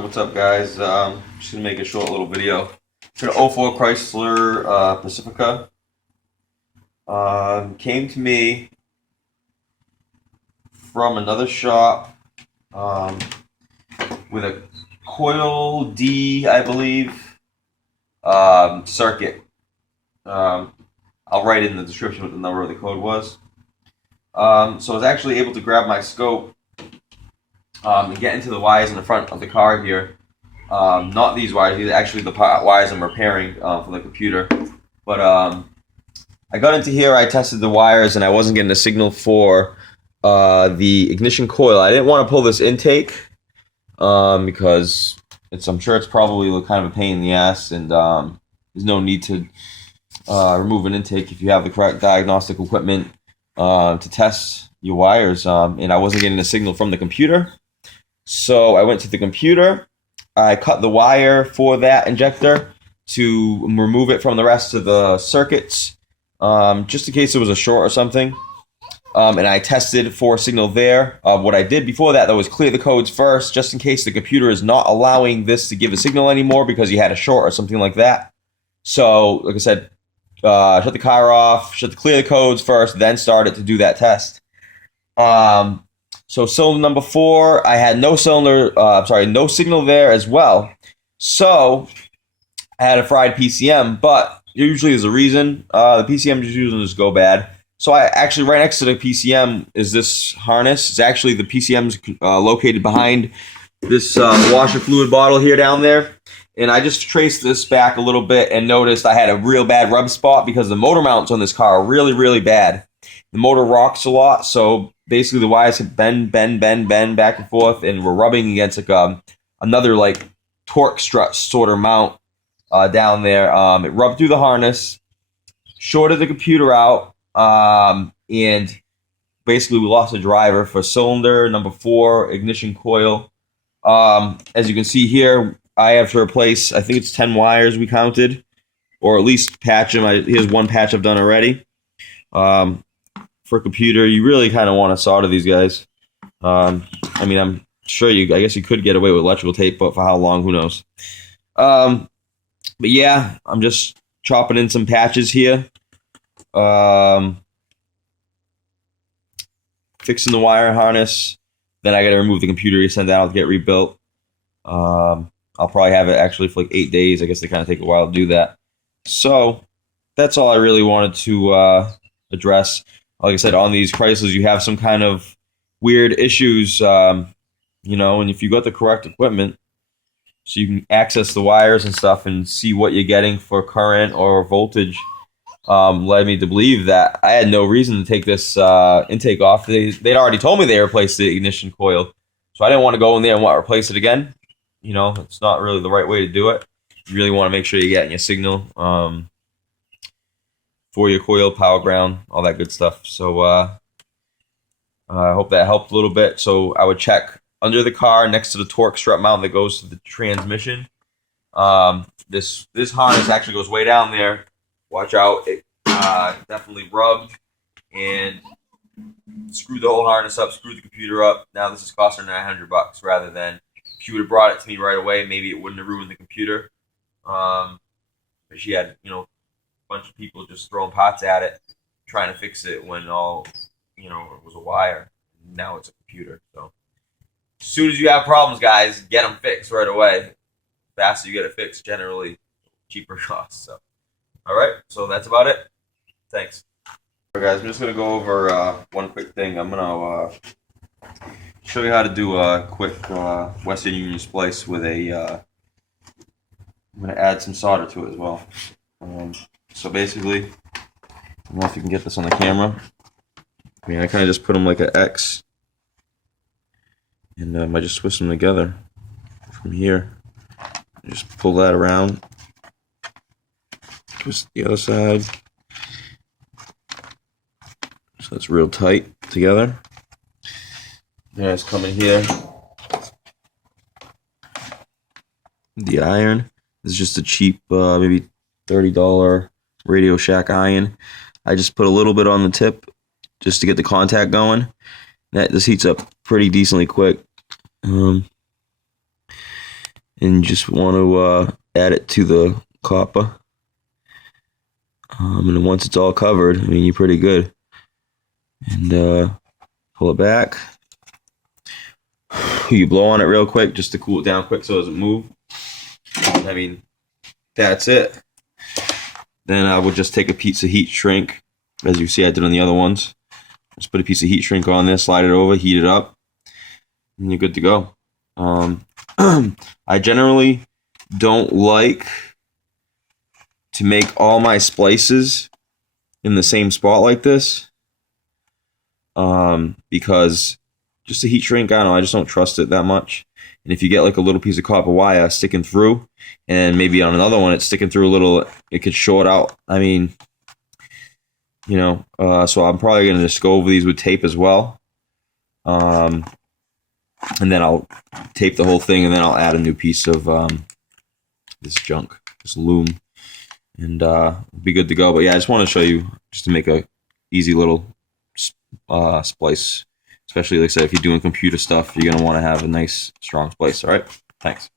What's up, guys? Just gonna make a short little video. It's an '04 Chrysler Pacifica. Came to me from another shop with a coil D, I believe, circuit. I'll write in the description what the number of the code was. So I was actually able to grab my scope and get into the wires in the front of the car here. Not these wires, these are actually the wires I'm repairing for the computer. But I got into here, I tested the wires, and I wasn't getting a signal for the ignition coil. I didn't want to pull this intake because I'm sure it's probably kind of a pain in the ass, and there's no need to remove an intake if you have the correct diagnostic equipment to test your wires. And I wasn't getting a signal from the computer. So I went to the computer, I cut the wire for that injector to remove it from the rest of the circuits, just in case it was a short or something. And I tested for a signal there. What I did before that, though, was clear the codes first, just in case the computer is not allowing this to give a signal anymore because you had a short or something like that. So, like I said, shut the car off, clear the codes first, then start it to do that test. So cylinder number 4, I had no signal there as well. So I had a fried PCM, but usually there's a reason. The PCM just usually just go bad. So I actually, right next to the PCM is this harness. It's actually the PCM's located behind this washer fluid bottle here down there. And I just traced this back a little bit and noticed I had a real bad rub spot because the motor mounts on this car are really, really bad. The motor rocks a lot, so basically the wires have bend back and forth, and we're rubbing against like another like torque strut sort of mount down there. It rubbed through the harness, shorted the computer out, and basically we lost a driver for cylinder number 4 ignition coil. As you can see here, I have to replace, I think it's 10 wires we counted, or at least patch them. Here's one patch I've done already. For a computer, you really kind of want to solder these guys. I mean, I'm sure I guess you could get away with electrical tape, but for how long, who knows? But yeah, I'm just chopping in some patches here. Fixing the wire harness. Then I got to remove the computer, send that out to get rebuilt. I'll probably have it actually for like 8 days. I guess they kind of take a while to do that. So that's all I really wanted to address. Like I said, on these Chryslers, you have some kind of weird issues, and if you got the correct equipment, so you can access the wires and stuff and see what you're getting for current or voltage, led me to believe that I had no reason to take this intake off. They'd already told me they replaced the ignition coil, so I didn't want to go in there and replace it again. It's not really the right way to do it. You really want to make sure you're getting your signal for your coil, power ground, all that good stuff. So I hope that helped a little bit. So I would check under the car next to the torque strut mount that goes to the transmission. This harness actually goes way down there. Watch out, it definitely rubbed and screwed the whole harness up, screwed the computer up. Now this is costing her $900 rather than if she would have brought it to me right away, maybe it wouldn't have ruined the computer. But she had, bunch of people just throwing pots at it, trying to fix it when all, it was a wire. Now it's a computer. So as soon as you have problems, guys, get them fixed right away. The faster you get it fixed, generally cheaper costs. So, all right, so that's about it. Thanks. All right, guys, I'm just gonna go over one quick thing. I'm gonna show you how to do a quick Western Union splice with a. I'm gonna add some solder to it as well. So basically, I don't know if you can get this on the camera. I mean, I kind of just put them like an X, and I just twist them together from here. Just pull that around, twist the other side, so it's real tight together. Then I just come in here. The iron is just a cheap, maybe $30 Radio Shack iron. I just put a little bit on the tip just to get the contact going. This heats up pretty decently quick. and just want to add it to the copper. And then once it's all covered, I mean, you're pretty good. And pull it back. You blow on it real quick just to cool it down quick so it doesn't move. I mean, that's it. Then I would just take a piece of heat shrink, as you see I did on the other ones. Just put a piece of heat shrink on there, slide it over, heat it up, and you're good to go. I generally don't like to make all my splices in the same spot like this, because just a heat shrink, I don't know, I just don't trust it that much. And if you get like a little piece of copper wire sticking through, and maybe on another one it's sticking through a little, it could short out. I mean, you know, so I'm probably going to just go over these with tape as well. And then I'll tape the whole thing, and then I'll add a new piece of this junk, this loom, and be good to go. But yeah, I just want to show you, just to make a easy little splice. Especially, like I said, if you're doing computer stuff, you're going to want to have a nice, strong splice. All right? Thanks.